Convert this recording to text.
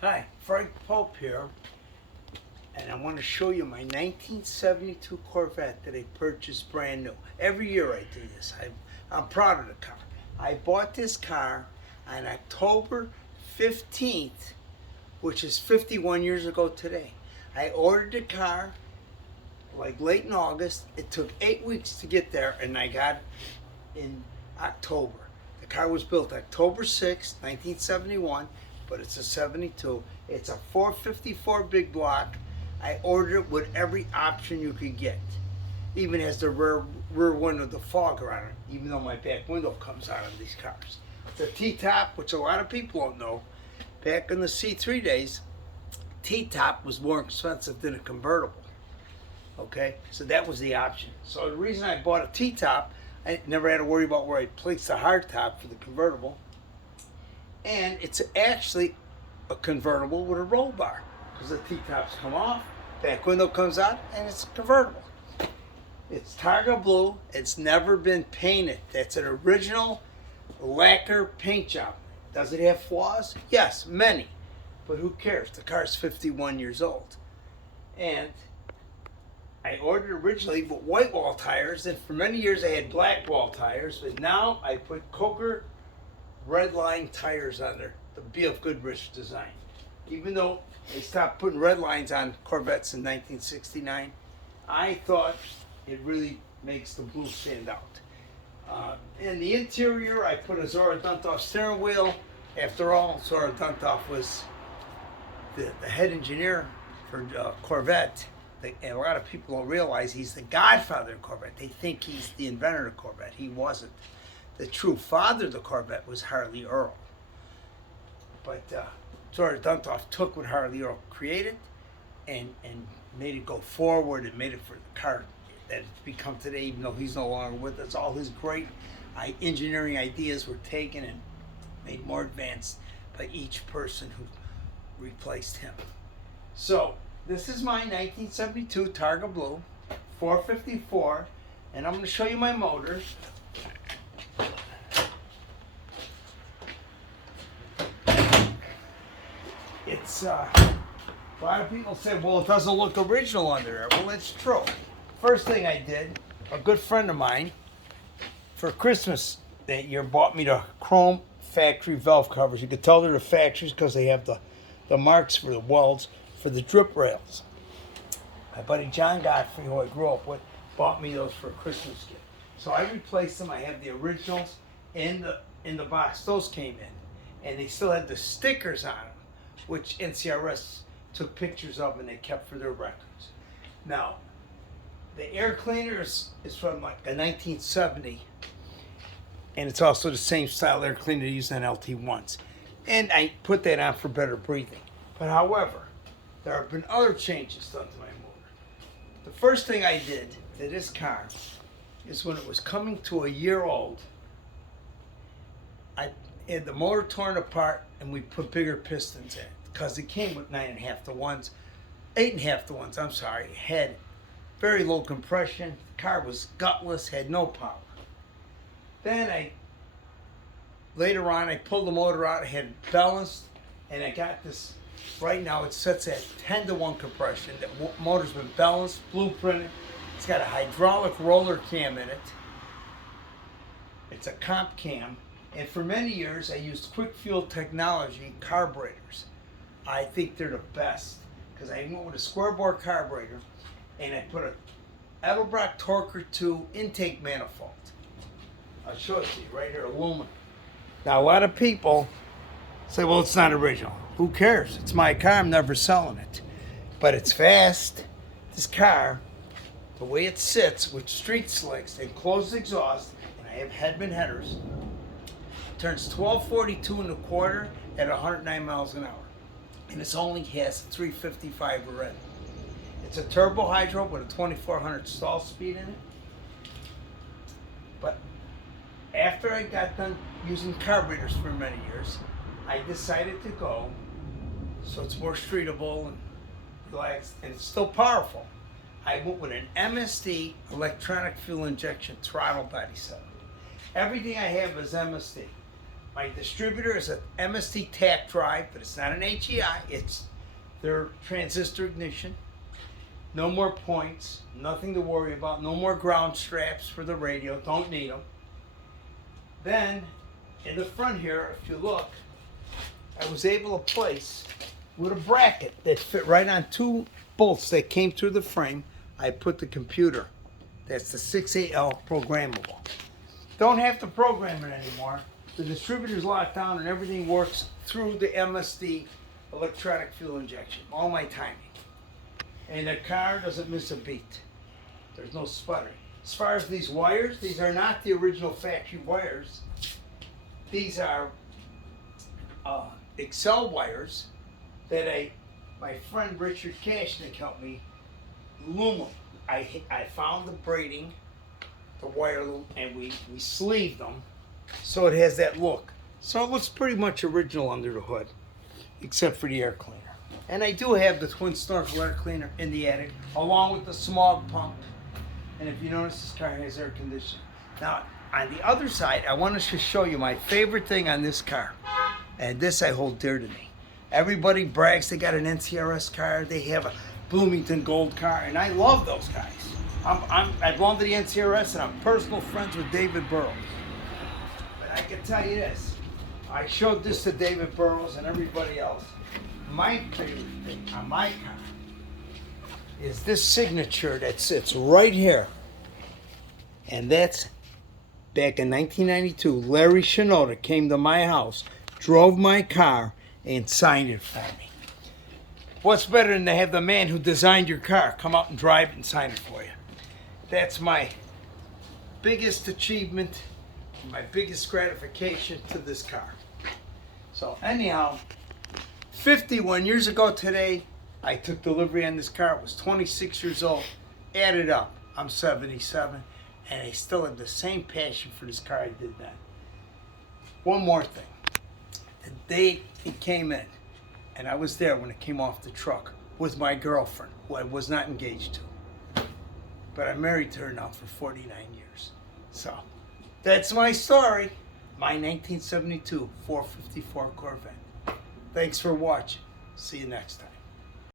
Hi, Frank Pope here, and I want to show you my 1972 Corvette that I purchased brand new. Every year I do this. I'm proud of the car. I bought this car on October 15th, which is 51 years ago today. I ordered the car like late in August. It took 8 weeks to get there, and I got it in October. The car was built October 6th, 1971, but it's a 72. It's a 454 big block. I ordered it with every option you could get. Even has the rear window defogger on it, even though my back window comes out of these cars. The T-top, which a lot of people don't know, back in the C3 days, T-top was more expensive than a convertible. Okay, so that was the option. So the reason I bought a T-top, I never had to worry about where I placed the hardtop for the convertible. And it's actually a convertible with a roll bar because the T-tops come off, back window comes out, and it's convertible. It's Targa blue. It's never been painted. That's an original lacquer paint job. Does it have flaws? Yes, many. But who cares? The car's 51 years old. And I ordered originally with white wall tires, and for many years I had black wall tires, but now I put Coker red line tires on there, the BF Goodrich design. Even though they stopped putting red lines on Corvettes in 1969, I thought it really makes the blue stand out. In the interior, I put a Zora Duntov steering wheel. After all, Zora Duntov was the head engineer for Corvette. And a lot of people don't realize he's the godfather of Corvette. They think he's the inventor of Corvette. He wasn't. The true father of the Corvette was Harley Earl. But Zora Duntov took what Harley Earl created and made it go forward and made it for the car that it's become today, even though he's no longer with us. All his great engineering ideas were taken and made more advanced by each person who replaced him. So this is my 1972 Targa Blue 454, and I'm going to show you my motor. It's a lot of people say, well, it doesn't look original under there. Well, it's true. First thing I did, a good friend of mine, for Christmas that year, bought me the chrome factory valve covers. You could tell they're the factories because they have the marks for the welds for the drip rails. My buddy John Godfrey, who I grew up with, bought me those for a Christmas gift. So I replaced them. I have the originals in the box. Those came in, and they still had the stickers on them, which NCRS took pictures of and they kept for their records. Now, the air cleaner is from like a 1970, and it's also the same style air cleaner they use on LT1s. And I put that on for better breathing. But however, there have been other changes done to my motor. The first thing I did to this car is when it was coming to a year old, I had the motor torn apart and we put bigger pistons in because it came with 9.5 to 1s, 8.5 to 1s, I'm sorry. It had very low compression. The car was gutless, had no power. Then later on, I pulled the motor out, I had it balanced, and I got this. Right now it sets at 10 to 1 compression. The motor's been balanced, blueprinted. It's got a hydraulic roller cam in it. It's a comp cam. And for many years I used Quick Fuel Technology carburetors. I think they're the best because I went with a square bore carburetor and I put a Edelbrock Torquer 2 intake manifold. I'll show it to you right here, aluminum. Now a lot of people say, well, it's not original. Who cares? It's my car. I'm never selling it. But it's fast. This car, the way it sits with street slicks and closed exhaust, and I have Hedman headers, turns 1242 and a quarter at 109 miles an hour. And it only has 355 rear end. It's a turbo hydro with a 2400 stall speed in it. But after I got done using carburetors for many years, I decided to go so it's more streetable and relaxed, and it's still powerful. I went with an MSD electronic fuel injection throttle body setup. Everything I have is MSD. My distributor is a MST TAC drive, but it's not an HEI. It's their transistor ignition. No more points, nothing to worry about. No more ground straps for the radio, don't need them. Then, in the front here, if you look, I was able to place with a bracket that fit right on two bolts that came through the frame. I put the computer. That's the 68L programmable. Don't have to program it anymore. The distributor's locked down and everything works through the MSD electronic fuel injection. All my timing. And the car doesn't miss a beat. There's no sputtering. As far as these wires, these are not the original factory wires. These are Excel wires that my friend Richard Kashnick helped me loom them. I found the braiding, the wire loom, and we sleeved them so it has that look. So it looks pretty much original under the hood, except for the air cleaner. And I do have the twin snorkel air cleaner in the attic, along with the smog pump. And if you notice, this car has air conditioning. Now, on the other side, I want to show you my favorite thing on this car. And this I hold dear to me. Everybody brags they got an NCRS car, they have a Bloomington Gold car, and I love those guys. I belong to the NCRS, and I'm personal friends with David Burrows. But I can tell you this, I showed this to David Burrows and everybody else. My favorite thing on my car is this signature that sits right here. And that's back in 1992. Larry Shinoda came to my house, drove my car, and signed it for me. What's better than to have the man who designed your car come out and drive it and sign it for you? That's my biggest achievement, my biggest gratification to this car. So anyhow, 51 years ago today, I took delivery on this car. I was 26 years old. Added up, I'm 77, and I still have the same passion for this car I did then. One more thing. The day it came in, and I was there when it came off the truck with my girlfriend, who I was not engaged to. But I'm married to her now for 49 years. So, that's my story. My 1972 454 Corvette. Thanks for watching. See you next time.